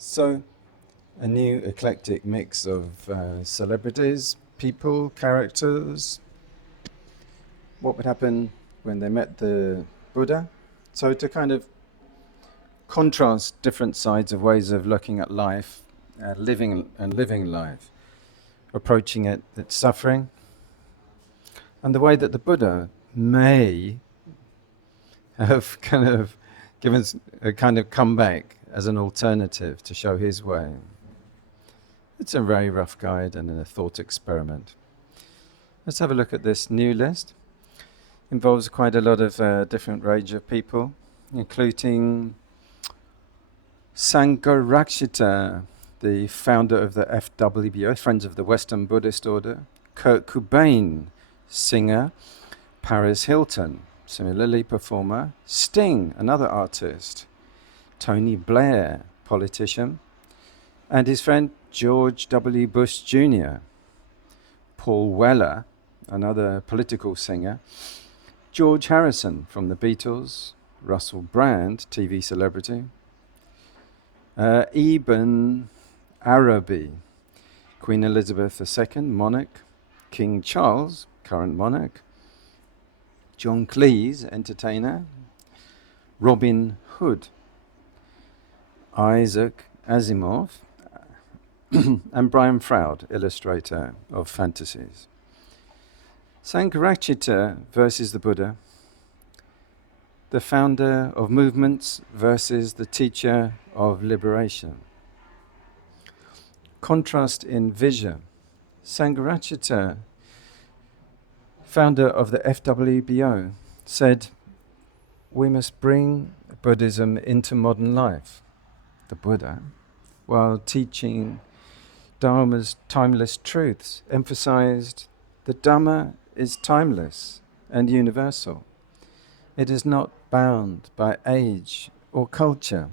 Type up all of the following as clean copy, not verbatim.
So, a new eclectic mix of celebrities, people, characters. What would happen when they met the Buddha? So, to kind of contrast different sides of ways of looking at life, living life, approaching it, its suffering, and the way that the Buddha may have kind of given a kind of comeback as an alternative to show his way. It's a very rough guide and a thought experiment. Let's have a look at this new list. Involves quite a lot of different range of people, including Sangharakshita, the founder of the FWBO, Friends of the Western Buddhist Order, Cobain, singer, Paris Hilton, similarly performer, Sting, another artist, Tony Blair, politician, and his friend George W. Bush Jr., Paul Weller, another political singer, George Harrison from the Beatles, Russell Brand, TV celebrity, Ibn Arabi, Queen Elizabeth II, monarch, King Charles, current monarch, John Cleese, entertainer, Robin Hood, Isaac Asimov, and Brian Froud, illustrator of fantasies. Sangharakshita versus the Buddha, the founder of movements versus the teacher of liberation. Contrast in vision. Sangharakshita, founder of the FWBO, said, "We must bring Buddhism into modern life." The Buddha, while teaching Dharma's timeless truths, emphasized the Dhamma is timeless and universal. It is not bound by age or culture.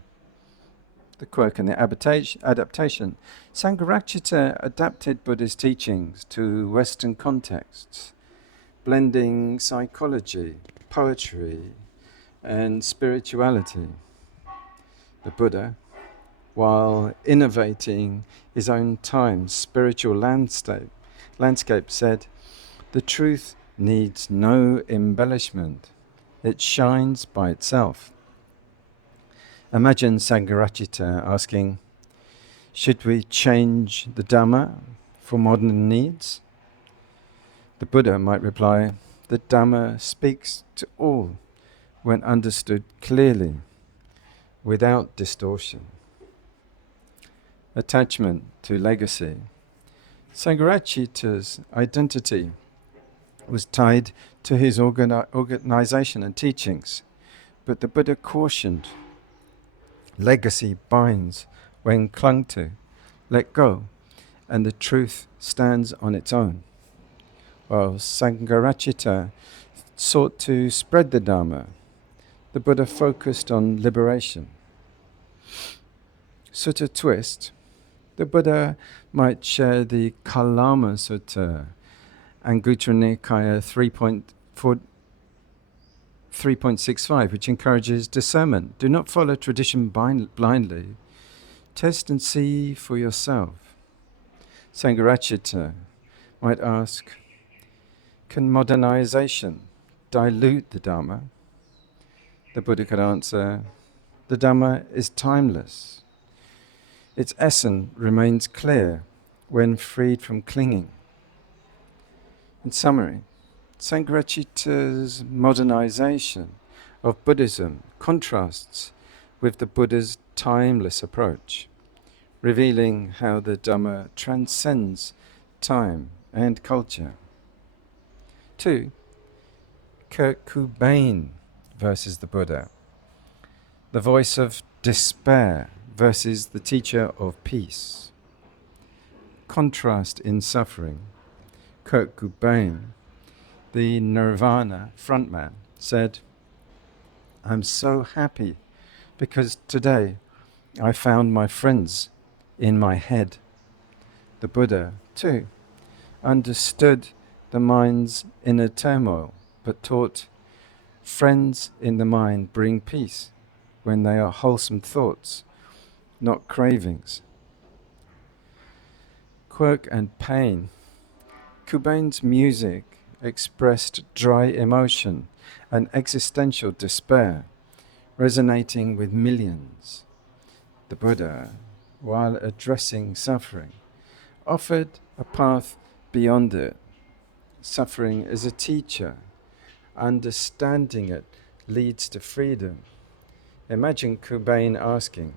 The quirk and the adaptation. Sangharakshita adapted Buddha's teachings to Western contexts, blending psychology, poetry, and spirituality. The Buddha, while innovating his own time's spiritual landscape, said, "The truth needs no embellishment. It shines by itself." Imagine Sangharakshita asking, "Should we change the Dhamma for modern needs?" The Buddha might reply, "The Dhamma speaks to all when understood clearly, without distortion." Attachment to legacy. Sangharakshita's identity was tied to his organization and teachings, but the Buddha cautioned, legacy binds when clung to, let go, and the truth stands on its own. While Sangharakshita sought to spread the Dharma, the Buddha focused on liberation. Sutta twist. The Buddha might share the Kalama Sutta, Anguttara Nikaya 3.65, which encourages discernment. Do not follow tradition blindly. Test and see for yourself. Sangharakshita might ask, can modernization dilute the Dhamma? The Buddha could answer, the Dhamma is timeless. Its essence remains clear when freed from clinging. In summary, Sangharakshita's modernization of Buddhism contrasts with the Buddha's timeless approach, revealing how the Dhamma transcends time and culture. 2. Cobain versus the Buddha, the voice of despair versus the teacher of peace. Contrast in suffering. Cobain, the Nirvana frontman, said, "I'm so happy because today I found my friends in my head." The Buddha, too, understood the mind's inner turmoil, but taught, friends in the mind bring peace when they are wholesome thoughts, not cravings. Quirk and pain. Cobain's music expressed dry emotion and existential despair, resonating with millions. The Buddha, while addressing suffering, offered a path beyond it. Suffering is a teacher. Understanding it leads to freedom. Imagine Cobain asking,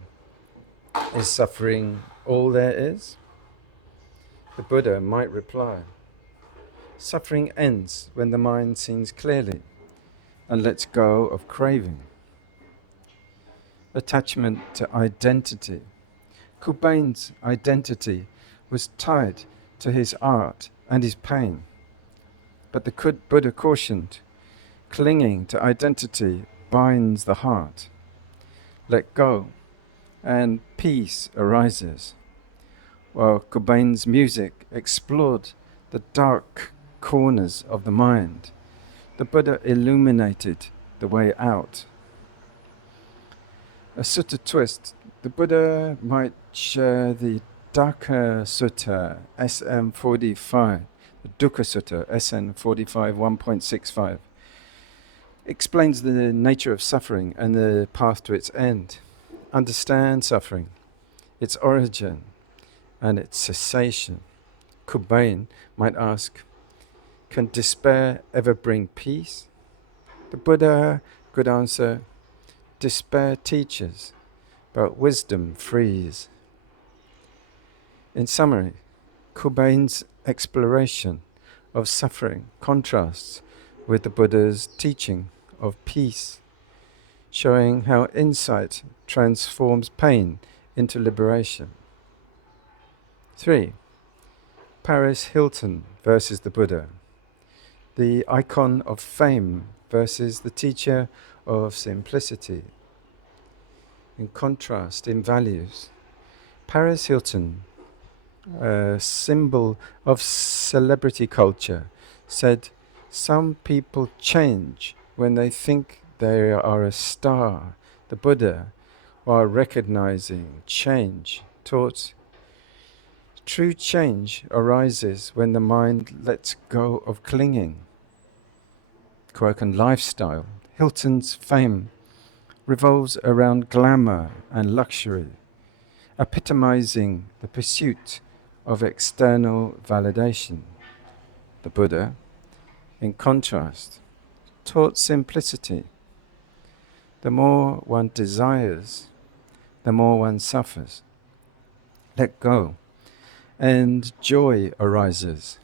"Is suffering all there is?" The Buddha might reply, "Suffering ends when the mind sees clearly and lets go of craving." Attachment to identity. Cobain's identity was tied to his art and his pain. But the Buddha cautioned, clinging to identity binds the heart. Let go, and peace arises. While Cobain's music explored the dark corners of the mind, the Buddha illuminated the way out. A sutta twist. The Buddha might share the Dukkha Sutta SM45, the Dukkha Sutta SN45 1.65, explains the nature of suffering and the path to its end. Understand suffering, its origin, and its cessation. Cobain might ask, can despair ever bring peace? The Buddha could answer, despair teaches, but wisdom frees. In summary, Cobain's exploration of suffering contrasts with the Buddha's teaching of peace, showing how insight transforms pain into liberation. 3. Paris Hilton versus the Buddha. The icon of fame versus the teacher of simplicity. In contrast, in values, Paris Hilton, a symbol of celebrity culture, said, "Some people change when they think they are a star." The Buddha, while recognizing change, taught, true change arises when the mind lets go of clinging. Quirk and lifestyle. Hilton's fame revolves around glamour and luxury, epitomizing the pursuit of external validation. The Buddha, in contrast, taught simplicity. The more one desires, the more one suffers. Let go, and joy arises.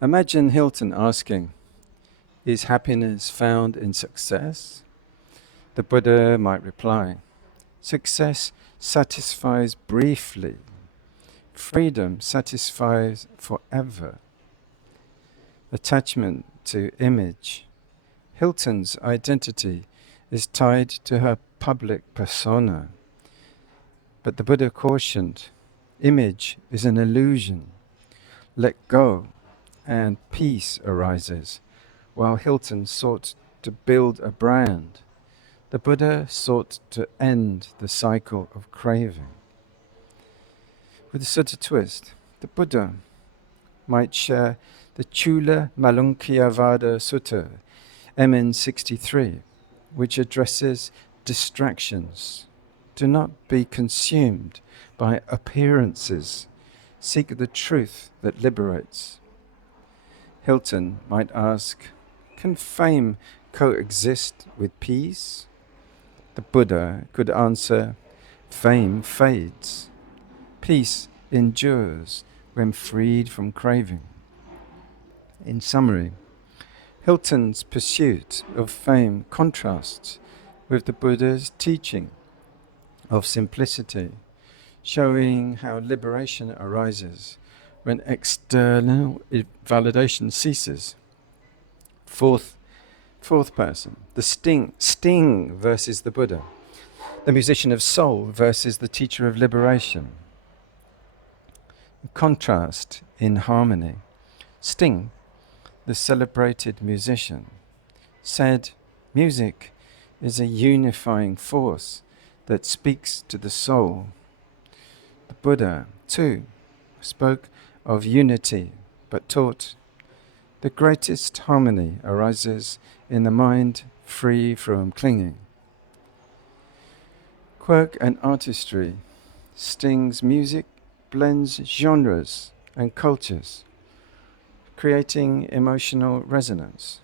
Imagine Hilton asking, is happiness found in success? The Buddha might reply, success satisfies briefly. Freedom satisfies forever. Attachment to image. Hilton's identity is tied to her public persona. But the Buddha cautioned, image is an illusion. Let go, and peace arises. While Hilton sought to build a brand, the Buddha sought to end the cycle of craving. With a sutta twist, the Buddha might share the Chula Malunkyavada Sutta, MN63, which addresses distractions. Do not be consumed by appearances. Seek the truth that liberates. Hilton might ask, can fame coexist with peace? The Buddha could answer, fame fades. Peace endures when freed from craving. In summary, Hilton's pursuit of fame contrasts with the Buddha's teaching of simplicity, showing how liberation arises when external validation ceases. Fourth person, the Sting versus the Buddha, the musician of soul versus the teacher of liberation. Contrast in harmony. Sting, the celebrated musician, said, music is a unifying force that speaks to the soul. The Buddha, too, spoke of unity, but taught the greatest harmony arises in the mind free from clinging. Quirk and artistry, Sting's music blends genres and cultures, creating emotional resonance.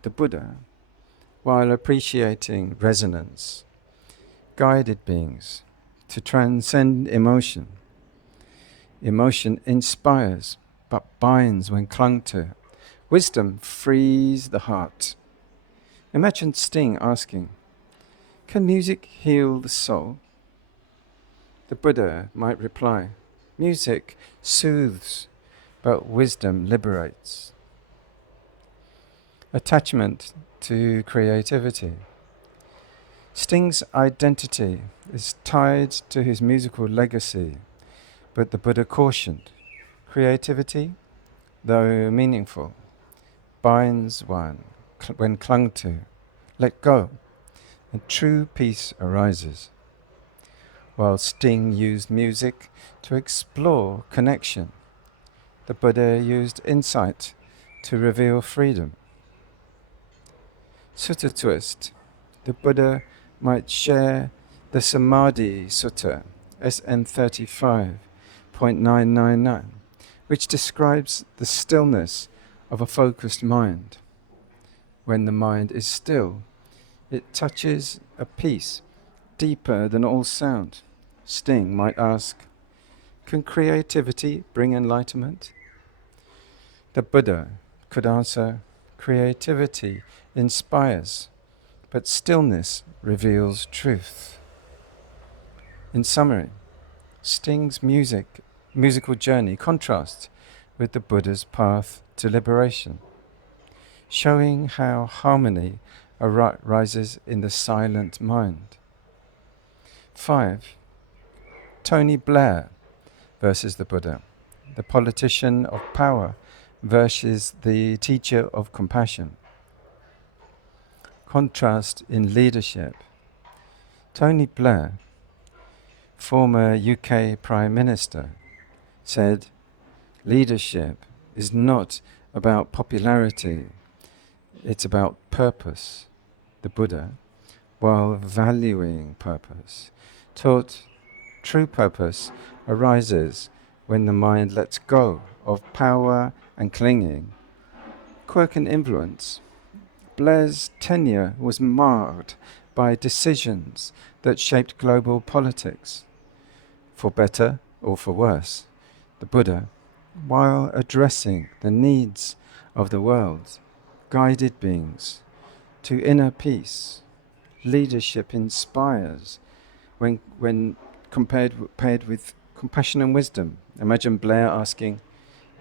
The Buddha, while appreciating resonance, guided beings to transcend emotion. Emotion inspires, but binds when clung to. Wisdom frees the heart. Imagine Sting asking, "Can music heal the soul?" The Buddha might reply, "Music soothes, but wisdom liberates." Attachment to creativity. Sting's identity is tied to his musical legacy, but the Buddha cautioned, creativity, though meaningful, binds one when clung to. Let go, and true peace arises. While Sting used music to explore connection, the Buddha used insight to reveal freedom. Sutta twist. The Buddha might share the Samadhi Sutta, SN 35.999, which describes the stillness of a focused mind. When the mind is still, it touches a peace deeper than all sound. Sting might ask, "Can creativity bring enlightenment?" The Buddha could answer, "Creativity inspires, but stillness reveals truth." In summary, Sting's musical journey contrasts with the Buddha's path to liberation, showing how harmony arises in the silent mind. 5. Tony Blair versus the Buddha, the politician of power versus the teacher of compassion. Contrast in leadership. Tony Blair, former UK Prime Minister, said, "Leadership is not about popularity, it's about purpose." The Buddha, while valuing purpose, taught true purpose arises when the mind lets go of power and clinging. Quirk and influence. Blair's tenure was marred by decisions that shaped global politics, for better or for worse. The Buddha, while addressing the needs of the world, guided beings to inner peace. Leadership inspires when paired with compassion and wisdom. Imagine Blair asking,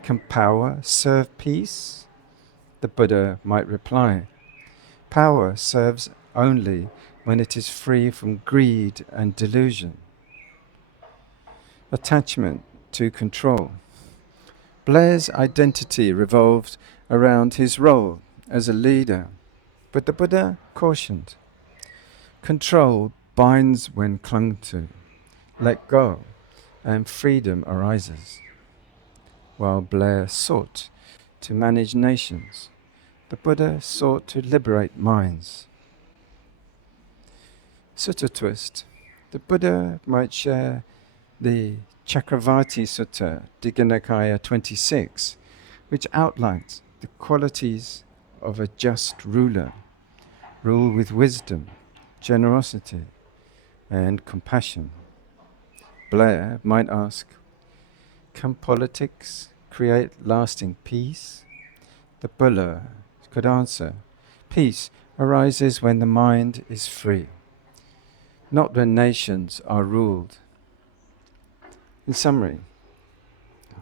"Can power serve peace?" The Buddha might reply, "Power serves only when it is free from greed and delusion." Attachment to control. Blair's identity revolved around his role as a leader, but the Buddha cautioned, "Control binds when clung to. Let go, and freedom arises." While Blair sought to manage nations, the Buddha sought to liberate minds. Sutta twist. The Buddha might share the Chakravarti Sutta, Digha Nikaya 26, which outlines the qualities of a just ruler. Rule with wisdom, generosity, and compassion. Blair might ask, "Can politics create lasting peace?" The Buddha could answer, "Peace arises when the mind is free, not when nations are ruled." In summary,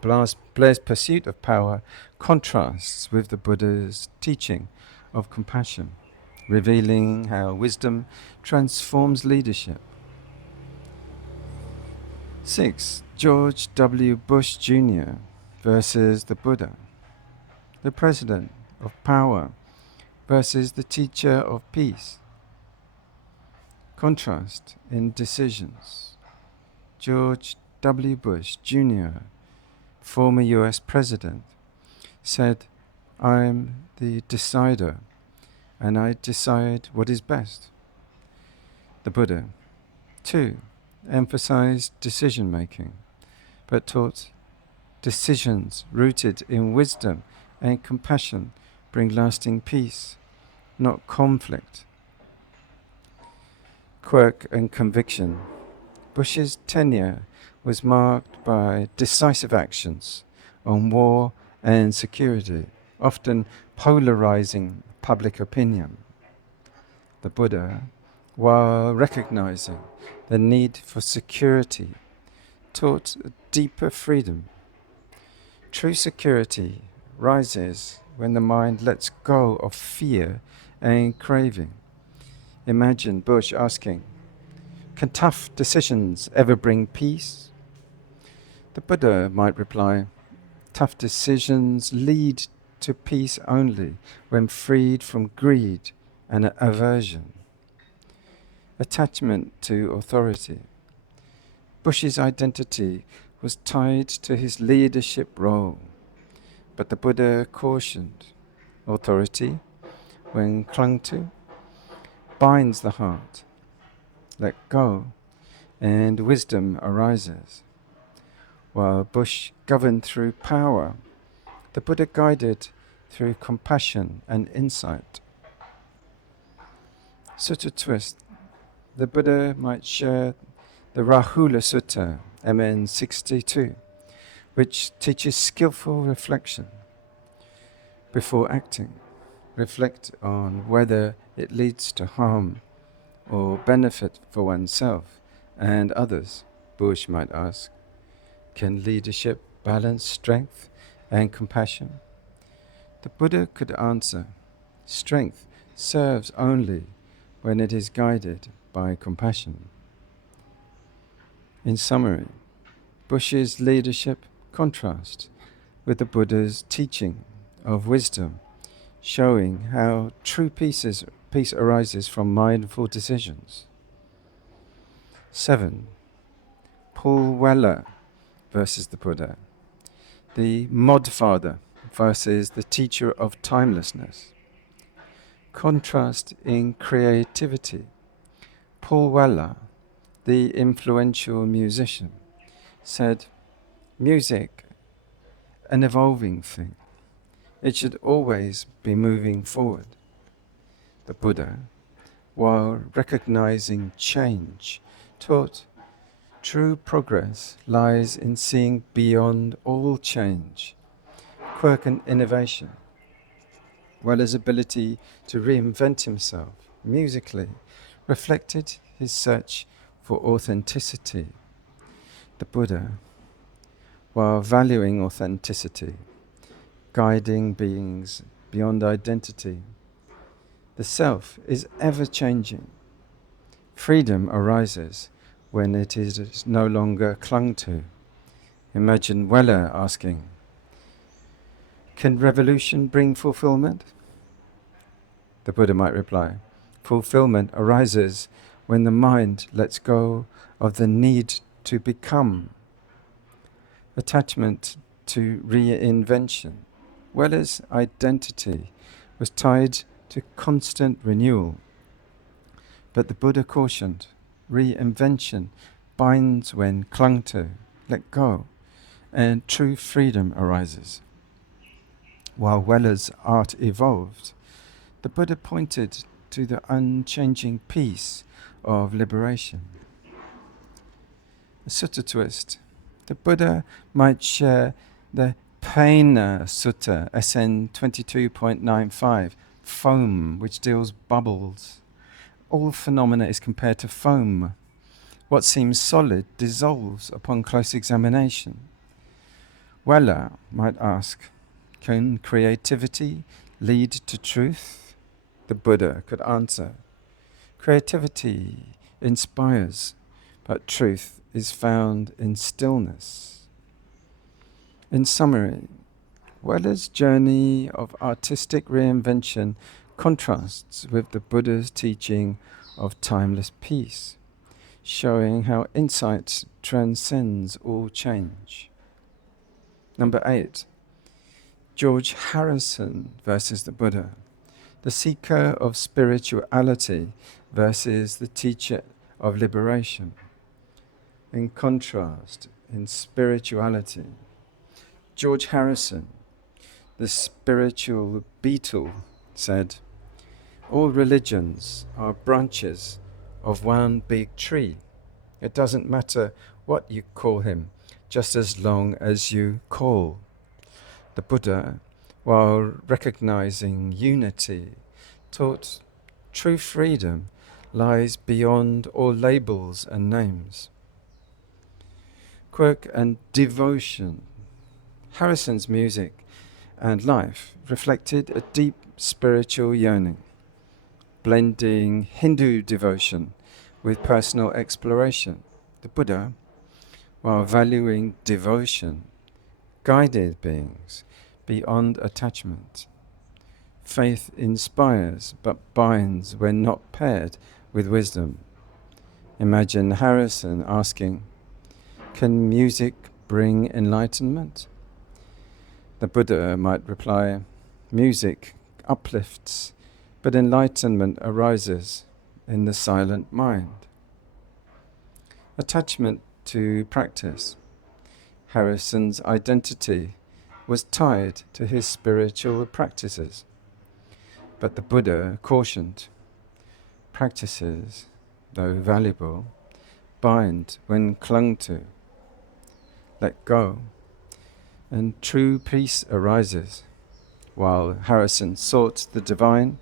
Blair's pursuit of power contrasts with the Buddha's teaching of compassion, revealing how wisdom transforms leadership. 6. George W. Bush Jr. versus the Buddha, the president of power versus the teacher of peace. Contrast in decisions. George W. Bush Jr., former US President, said, "I'm the decider, and I decide what is best." The Buddha, too, emphasized decision-making, but taught decisions rooted in wisdom and compassion bring lasting peace, not conflict. Quirk and conviction. Bush's tenure was marked by decisive actions on war and security, often polarizing public opinion. The Buddha, while recognizing the need for security, taught a deeper freedom. True security rises when the mind lets go of fear and craving. Imagine Bush asking, "Can tough decisions ever bring peace?" The Buddha might reply, "Tough decisions lead to peace only when freed from greed and aversion." Attachment to authority. Bush's identity was tied to his leadership role, but the Buddha cautioned, authority, when clung to, binds the heart. Let go, and wisdom arises. While Bush governed through power, the Buddha guided through compassion and insight. Sutta twist. The Buddha might share the Rahula Sutta, MN 62, which teaches skillful reflection. Before acting, reflect on whether it leads to harm or benefit for oneself and others. Bush might ask, can leadership balance strength and compassion? The Buddha could answer, strength serves only when it is guided by compassion. In summary, Bush's leadership contrasts with the Buddha's teaching of wisdom, showing how true peace arises from mindful decisions. 7. Paul Weller versus the Buddha. The Mod Father versus the teacher of timelessness. Contrast in creativity. Paul Weller, the influential musician, said, "Music, an evolving thing. It should always be moving forward." The Buddha, while recognizing change, taught, "True progress lies in seeing beyond all change." Quirk and innovation. Weller's ability to reinvent himself musically reflected his search for authenticity. The Buddha, while valuing authenticity, guiding beings beyond identity. The self is ever changing. Freedom arises when it is no longer clung to. Imagine Weller asking, can revolution bring fulfillment? The Buddha might reply, fulfillment arises when the mind lets go of the need to become. Attachment to reinvention. Weller's identity was tied to constant renewal. But the Buddha cautioned, reinvention binds when clung to, let go, and true freedom arises. While Weller's art evolved, the Buddha pointed to the unchanging peace of liberation. A sutta twist. The Buddha might share the Paina Sutta, SN 22.95, foam, which deals bubbles. All phenomena is compared to foam. What seems solid dissolves upon close examination. Weller might ask, can creativity lead to truth? The Buddha could answer, creativity inspires, but truth is found in stillness. In summary, Weller's journey of artistic reinvention contrasts with the Buddha's teaching of timeless peace, showing how insight transcends all change. Number 8, George Harrison versus the Buddha, the seeker of spirituality versus the teacher of liberation. In contrast, in spirituality, George Harrison, the spiritual beetle, said, "All religions are branches of one big tree. It doesn't matter what you call him, just as long as you call." The Buddha, while recognizing unity, taught true freedom lies beyond all labels and names. Quirk and devotion. Harrison's music and life reflected a deep spiritual yearning, blending Hindu devotion with personal exploration. The Buddha, while valuing devotion, guided beings beyond attachment. Faith inspires but binds when not paired with wisdom. Imagine Harrison asking, "Can music bring enlightenment?" The Buddha might reply, "Music uplifts, but enlightenment arises in the silent mind." Attachment to practice. Harrison's identity was tied to his spiritual practices. But the Buddha cautioned, practices, though valuable, bind when clung to. Let go, and true peace arises. While Harrison sought the divine,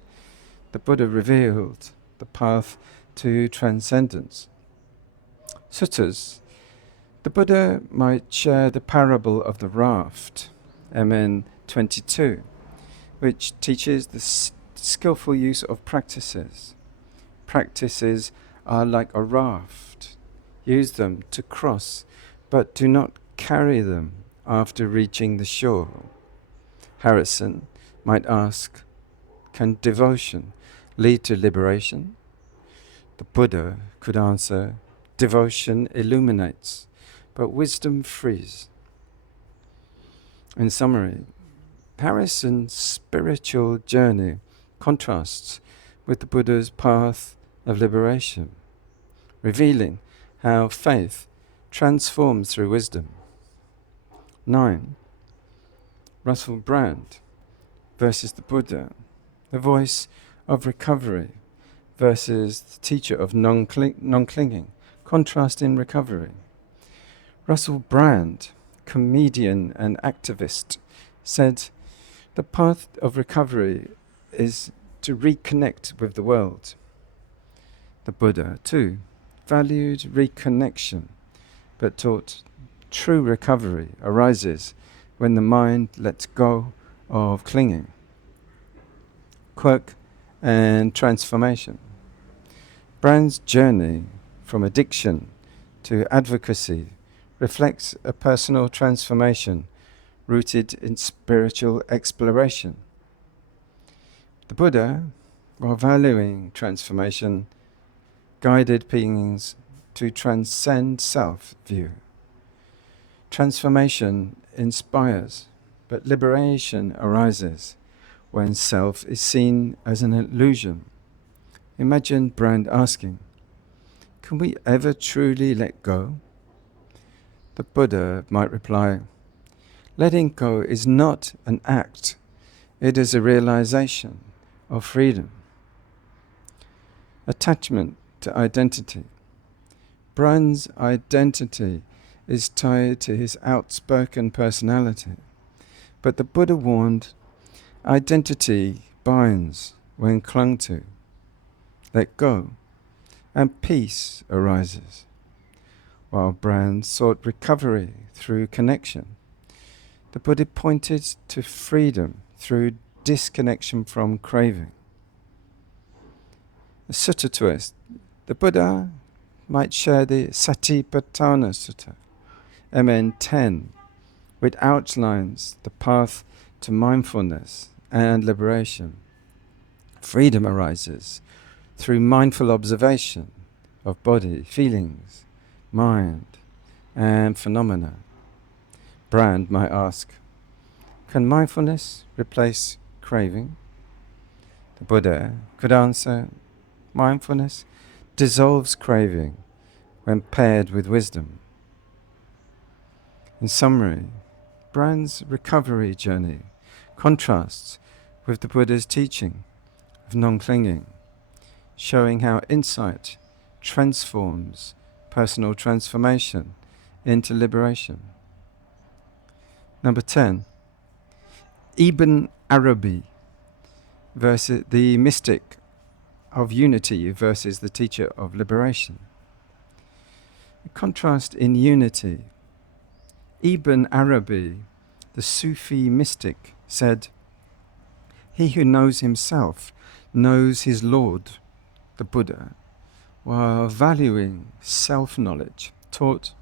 the Buddha revealed the path to transcendence. Suttas. The Buddha might share the parable of the raft, MN 22, which teaches the skillful use of practices. Practices are like a raft. Use them to cross, but do not carry them after reaching the shore. Harrison might ask, can devotion lead to liberation? The Buddha could answer, devotion illuminates, but wisdom frees. In summary, Harrison's spiritual journey contrasts with the Buddha's path of liberation, revealing how faith transforms through wisdom. 9. Russell Brand versus the Buddha, the voice of recovery versus the teacher of non-clinging, contrast in recovery. Russell Brand, comedian and activist, said, the path of recovery is to reconnect with the world. The Buddha, too, valued reconnection, but taught true recovery arises when the mind lets go of clinging. Quirk and transformation. Brand's journey from addiction to advocacy reflects a personal transformation rooted in spiritual exploration. The Buddha, while valuing transformation, guided beings to transcend self-view. Transformation inspires, but liberation arises when self is seen as an illusion. Imagine Brand asking, can we ever truly let go? The Buddha might reply, letting go is not an act, it is a realization of freedom. Attachment to identity. Brand's identity is tied to his outspoken personality, but the Buddha warned, identity binds when clung to. Let go, and peace arises. While Brand sought recovery through connection, the Buddha pointed to freedom through disconnection from craving. A sutta twist. The Buddha might share the Satipatthana Sutta, MN 10, which outlines the path to mindfulness and liberation. Freedom arises through mindful observation of body, feelings, mind, and phenomena. Brand might ask, can mindfulness replace craving? The Buddha could answer, mindfulness dissolves craving when paired with wisdom. In summary, Brand's recovery journey contrasts with the Buddha's teaching of non-clinging, showing how insight transforms personal transformation into liberation. Number 10, Ibn Arabi versus the mystic of unity versus the teacher of liberation. A contrast in unity. Ibn Arabi, the Sufi mystic, said, he who knows himself knows his Lord, the Buddha, while valuing self-knowledge, taught,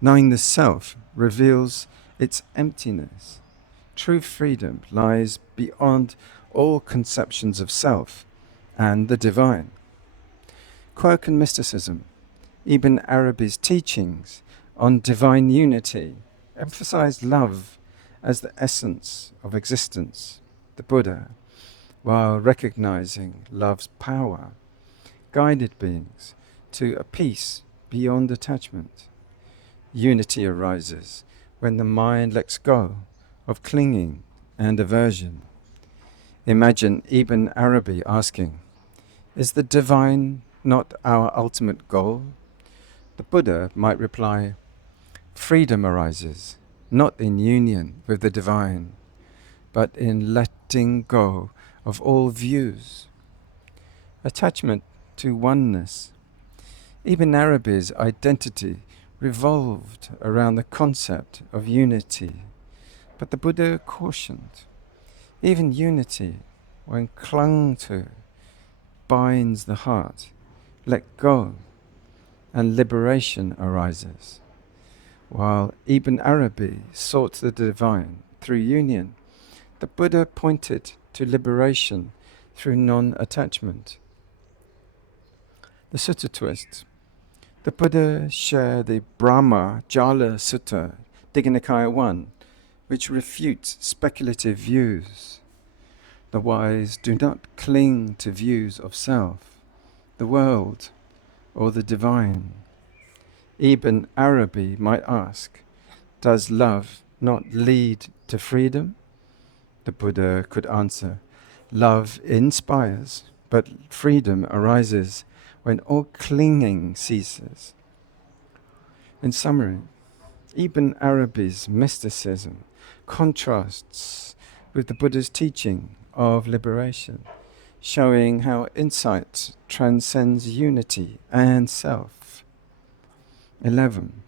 knowing the self reveals its emptiness. True freedom lies beyond all conceptions of self and the divine. Quirk and mysticism. Ibn Arabi's teachings on divine unity emphasized love as the essence of existence. The Buddha, while recognizing love's power, guided beings to a peace beyond attachment. Unity arises when the mind lets go of clinging and aversion. Imagine Ibn Arabi asking, is the divine not our ultimate goal? The Buddha might reply, freedom arises not in union with the divine, but in letting go of all views. Attachment to oneness. Ibn Arabi's identity revolved around the concept of unity, but the Buddha cautioned, even unity, when clung to, binds the heart. Let go, and liberation arises. While Ibn Arabi sought the divine through union, the Buddha pointed to liberation through non-attachment. The Sutta twist. The Buddha shared the Brahma Jala Sutta, Digha Nikaya 1, which refutes speculative views. The wise do not cling to views of self, the world, or the divine. Ibn Arabi might ask, does love not lead to freedom? The Buddha could answer, love inspires, but freedom arises when all clinging ceases. In summary, Ibn Arabi's mysticism contrasts with the Buddha's teaching of liberation, showing how insight transcends unity and self. 11.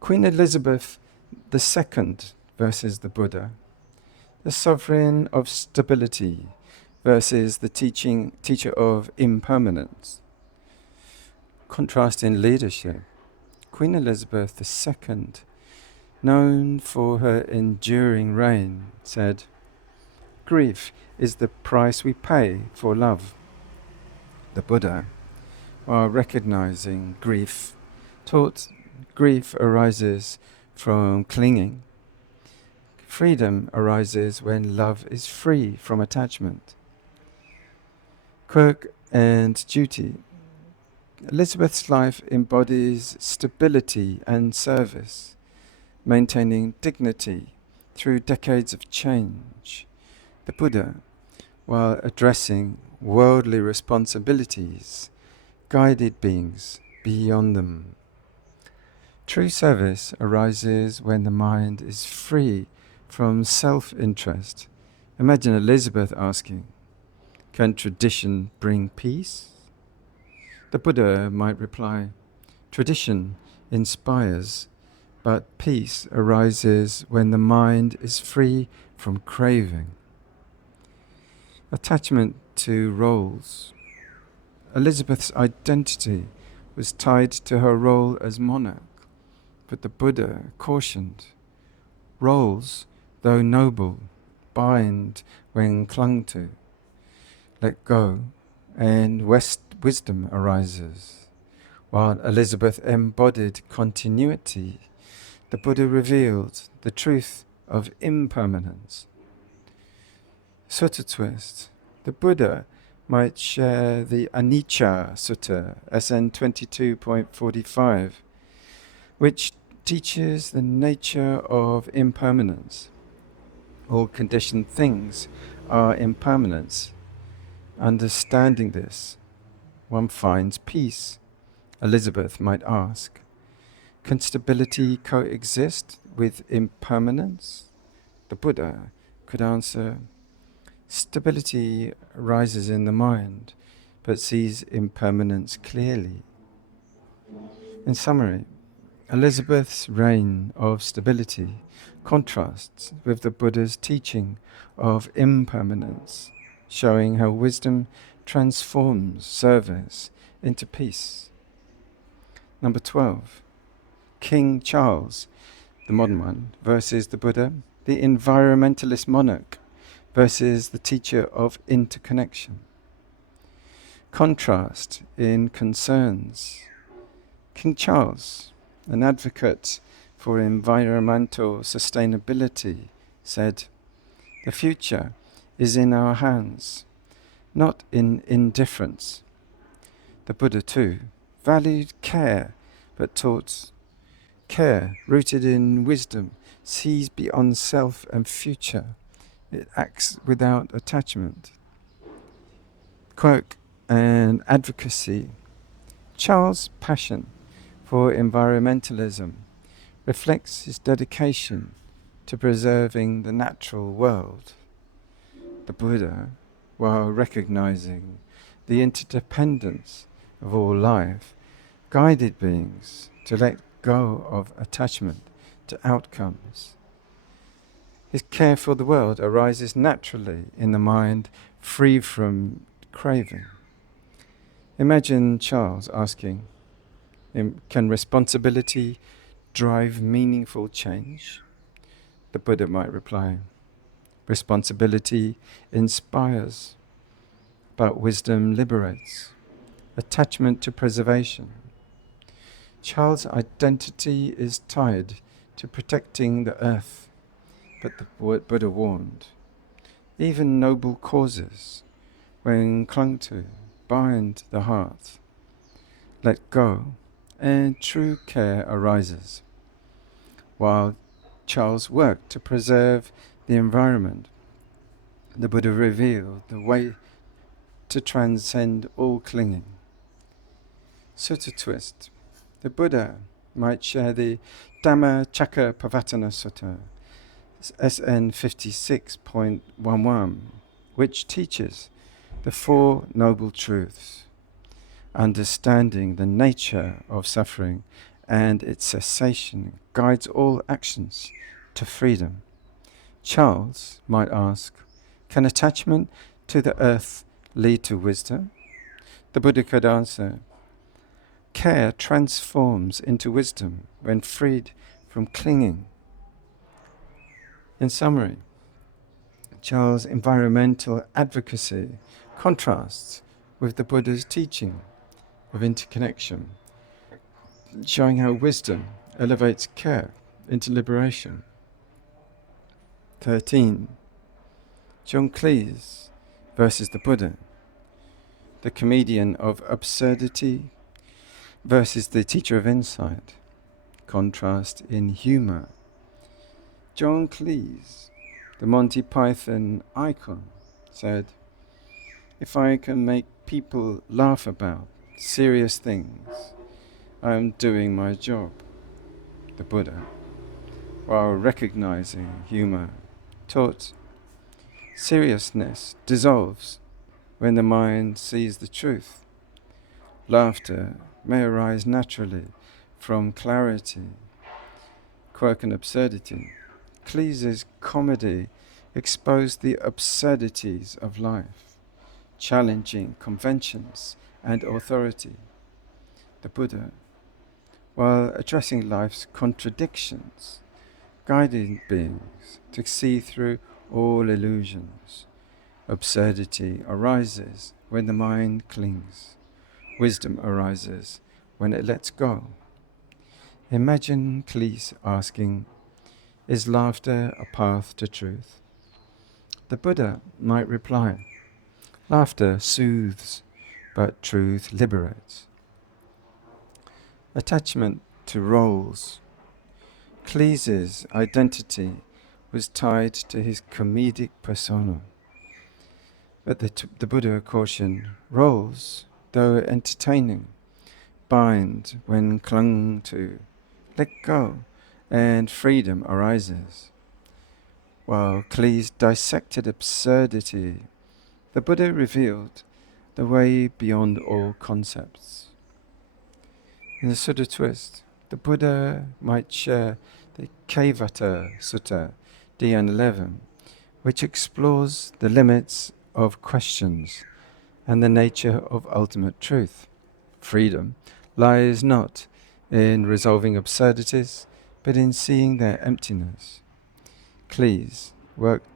Queen Elizabeth II versus the Buddha, the sovereign of stability versus the teacher of impermanence. Contrast in leadership. Queen Elizabeth II, known for her enduring reign, said, grief is the price we pay for love. The Buddha, while recognizing grief, taught grief arises from clinging. Freedom arises when love is free from attachment. Quirk and duty. Elizabeth's life embodies stability and service, maintaining dignity through decades of change. The Buddha, while addressing worldly responsibilities, guided beings beyond them. True service arises when the mind is free from self-interest. Imagine Elizabeth asking, can tradition bring peace? The Buddha might reply, tradition inspires, but peace arises when the mind is free from craving. Attachment to roles. Elizabeth's identity was tied to her role as monarch, but the Buddha cautioned, roles, though noble, bind when clung to. Let go, and wisdom arises. While Elizabeth embodied continuity, the Buddha revealed the truth of impermanence. Sutta twist. The Buddha might share the Anicca Sutta, SN 22.45, which teaches the nature of impermanence. All conditioned things are impermanence. Understanding this, one finds peace. Elizabeth might ask, can stability coexist with impermanence? The Buddha could answer, stability arises in the mind, but sees impermanence clearly. In summary, Elizabeth's reign of stability contrasts with the Buddha's teaching of impermanence, showing how wisdom transforms service into peace. Number 12. King Charles, the modern one, versus the Buddha, the environmentalist monarch versus the teacher of interconnection. Contrast in concerns. King Charles, an advocate for environmental sustainability, said, the future is in our hands, not in indifference. The Buddha too valued care, but taught care rooted in wisdom sees beyond self and future. It acts without attachment. Quirk and advocacy. Charles' passion for environmentalism reflects his dedication to preserving the natural world. The Buddha, while recognizing the interdependence of all life, guided beings to let go of attachment to outcomes. His care for the world arises naturally in the mind, free from craving. Imagine Charles asking, can responsibility drive meaningful change? The Buddha might reply, responsibility inspires, but wisdom liberates. Attachment to preservation. Charles' identity is tied to protecting the earth, but the Buddha warned, even noble causes, when clung to, bind the heart. Let go, and true care arises. While Charles worked to preserve the environment, the Buddha revealed the way to transcend all clinging. Sutta twist. The Buddha might share the Dhammacakkappavattana Sutta, SN 56.11, which teaches the Four Noble Truths, understanding the nature of suffering and its cessation guides all actions to freedom. Charles might ask, can attachment to the earth lead to wisdom? The Buddha could answer, care transforms into wisdom when freed from clinging. In summary, Charles' environmental advocacy contrasts with the Buddha's teaching of interconnection, showing how wisdom elevates care into liberation. 13. John Cleese versus the Buddha, the comedian of absurdity versus the teacher of insight. Contrast in humour. John Cleese, the Monty Python icon, said, if I can make people laugh about serious things, I am doing my job. The Buddha, while recognizing humour, taught, seriousness dissolves when the mind sees the truth. Laughter may arise naturally from clarity. Quirk and absurdity. Cleese's comedy exposed the absurdities of life, challenging conventions and authority. The Buddha, while addressing life's contradictions, guided beings to see through all illusions, Absurdity arises when the mind clings. Wisdom arises when it lets go. Imagine Cleese asking, "Is laughter a path to truth?" The Buddha might reply, "Laughter soothes, but truth liberates." Attachment to roles. Cleese's identity was tied to his comedic persona. But the Buddha cautioned, roles, though entertaining, bind when clung to, let go, and freedom arises. While Cleese dissected absurdity, the Buddha revealed the way beyond all concepts. In the Sutta twist, the Buddha might share the Kevata Sutta, DN11, which explores the limits of questions and the nature of ultimate truth. Freedom lies not in resolving absurdities, but in seeing their emptiness. Cleese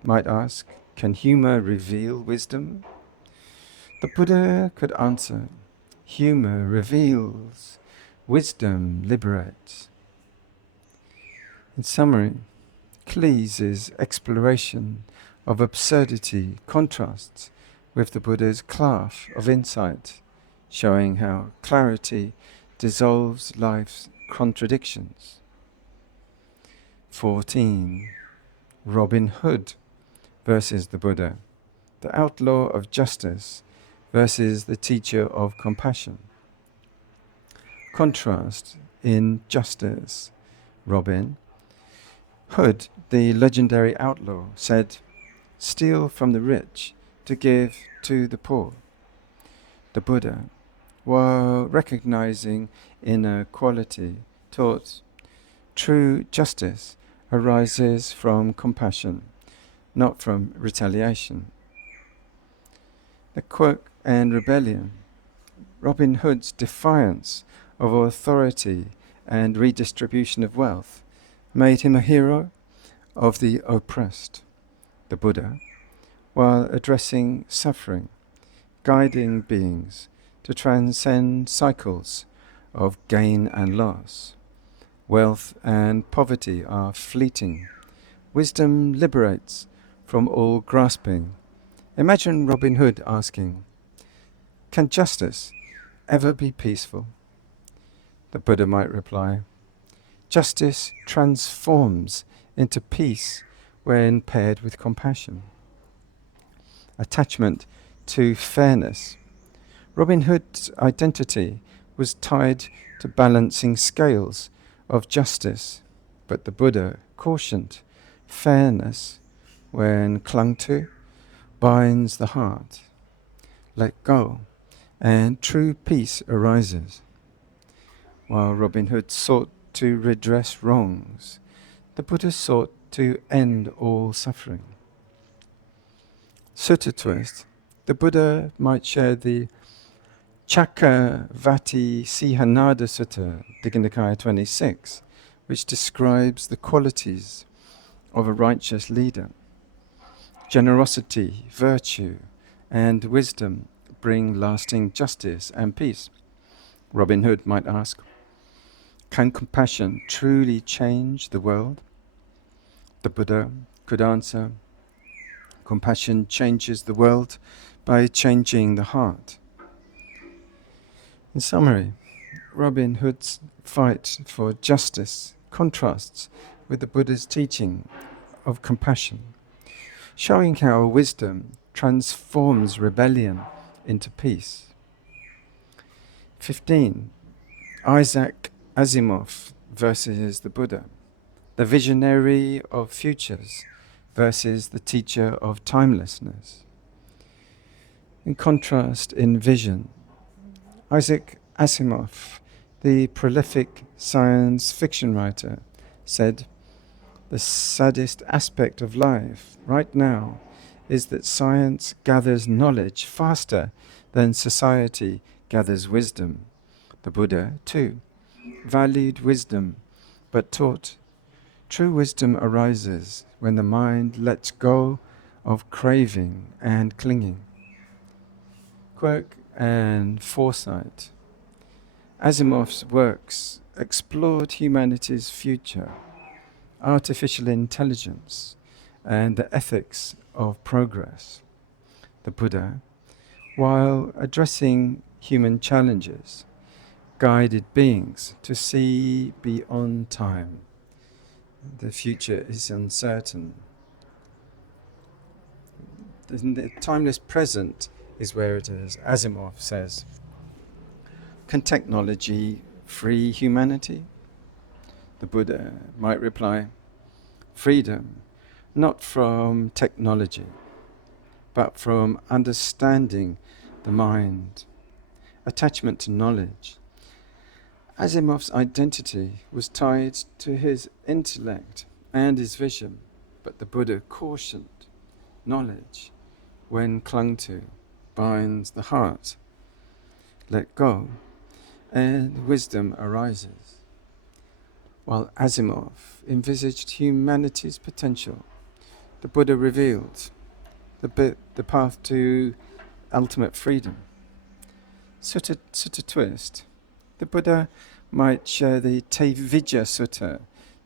might ask, can humor reveal wisdom? The Buddha could answer, humor reveals, wisdom liberates. In summary, Cleese's exploration of absurdity contrasts with the Buddha's craft of insight, showing how clarity dissolves life's contradictions. 14. Robin Hood versus the Buddha, the outlaw of justice versus the teacher of compassion. Contrast in justice. Robin Hood, the legendary outlaw, said, "Steal from the rich to give to the poor." The Buddha, while recognizing inner quality, taught, "True justice arises from compassion, not from retaliation." The quirk and rebellion. Robin Hood's defiance of authority and redistribution of wealth made him a hero of the oppressed. The Buddha, while addressing suffering, guiding beings to transcend cycles of gain and loss. Wealth and poverty are fleeting. Wisdom liberates from all grasping. Imagine Robin Hood asking, "Can justice ever be peaceful?" The Buddha might reply, "Justice transforms into peace when paired with compassion." Attachment to fairness. Robin Hood's identity was tied to balancing scales of justice, but the Buddha cautioned fairness, when clung to, binds the heart. Let go, and true peace arises. While Robin Hood sought to redress wrongs, the Buddha sought to end all suffering. Sutta twist. The Buddha might share the Chakravarti Sihanada Sutta, Digha Nikaya 26, which describes the qualities of a righteous leader. Generosity, virtue, and wisdom bring lasting justice and peace. Robin Hood might ask, can compassion truly change the world? The Buddha could answer, compassion changes the world by changing the heart. In summary, Robin Hood's fight for justice contrasts with the Buddha's teaching of compassion, showing how wisdom transforms rebellion into peace. 15. Isaac Asimov versus the Buddha, the visionary of futures versus the teacher of timelessness. In contrast in vision, Isaac Asimov, the prolific science fiction writer, said, "The saddest aspect of life right now is that science gathers knowledge faster than society gathers wisdom." The Buddha, too, valued wisdom, but taught, true wisdom arises when the mind lets go of craving and clinging. Quirk and foresight. Asimov's works explored humanity's future, artificial intelligence, and the ethics of progress. The Buddha, while addressing human challenges, guided beings to see beyond time. The future is uncertain. The timeless present is where it is. Asimov says, can technology free humanity? The Buddha might reply, freedom, not from technology, but from understanding the mind, attachment to knowledge. Asimov's identity was tied to his intellect and his vision, but the Buddha cautioned knowledge, when clung to, binds the heart. Let go, and wisdom arises. While Asimov envisaged humanity's potential, the Buddha revealed the path to ultimate freedom. Sutta twist. The Buddha might share the Te Vijja Sutta,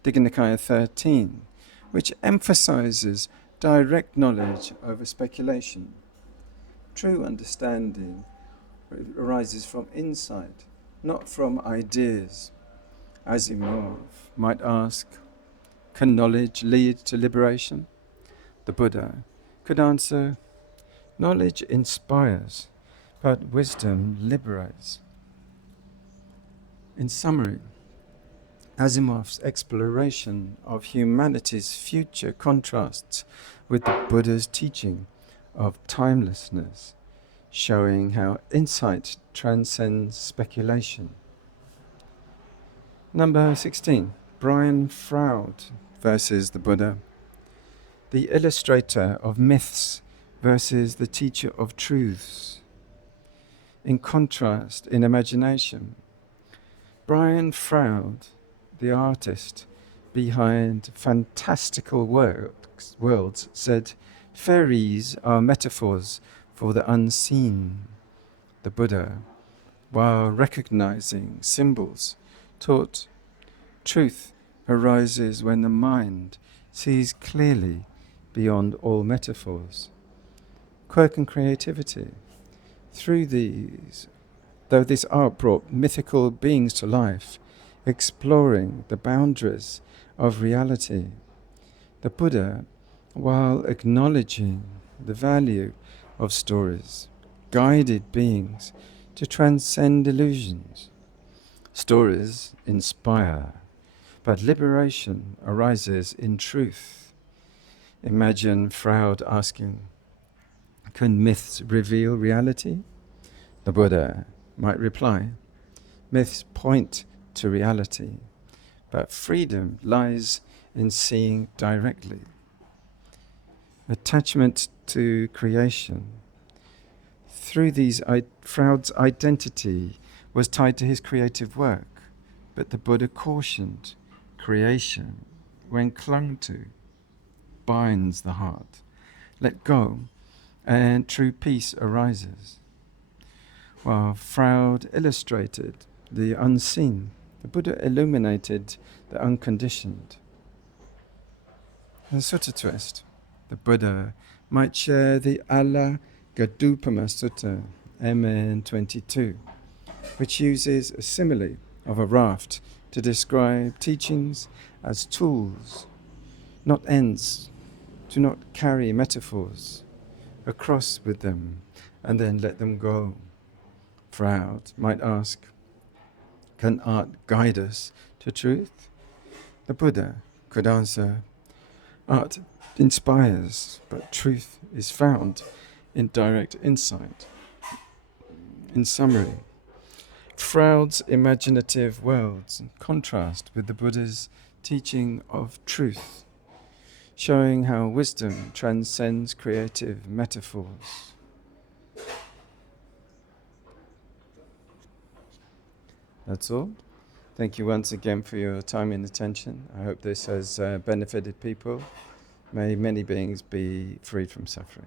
Digha Nikaya 13, which emphasizes direct knowledge over speculation. True understanding arises from insight, not from ideas. Asimov might ask, can knowledge lead to liberation? The Buddha could answer, knowledge inspires, but wisdom liberates. In summary, Asimov's exploration of humanity's future contrasts with the Buddha's teaching of timelessness, showing how insight transcends speculation. Number 16, Brian Froud versus the Buddha. The illustrator of myths versus the teacher of truths. In contrast, in imagination, Brian Froud, the artist behind fantastical worlds, said, fairies are metaphors for the unseen. The Buddha, while recognizing symbols, taught truth arises when the mind sees clearly beyond all metaphors. Quirk and creativity. Through these, though this art brought mythical beings to life, exploring the boundaries of reality, the Buddha, while acknowledging the value of stories, guided beings to transcend illusions. Stories inspire, but liberation arises in truth. Imagine Froud asking, can myths reveal reality? The Buddha might reply, myths point to reality, but freedom lies in seeing directly. Attachment to creation. Through these, Froud's identity was tied to his creative work, but the Buddha cautioned creation, when clung to, binds the heart. Let go, and true peace arises. While Froud illustrated the unseen, the Buddha illuminated the unconditioned. The Sutta twist. The Buddha might share the Alla Gadupama Sutta, MN 22, which uses a simile of a raft to describe teachings as tools, not ends. Do not carry metaphors across with them and then let them go. Froud might ask, can art guide us to truth? The Buddha could answer, art inspires, but truth is found in direct insight. In summary, Froud's imaginative worlds contrast with the Buddha's teaching of truth, showing how wisdom transcends creative metaphors. That's all. Thank you once again for your time and attention. I hope this has benefited people. May many beings be freed from suffering.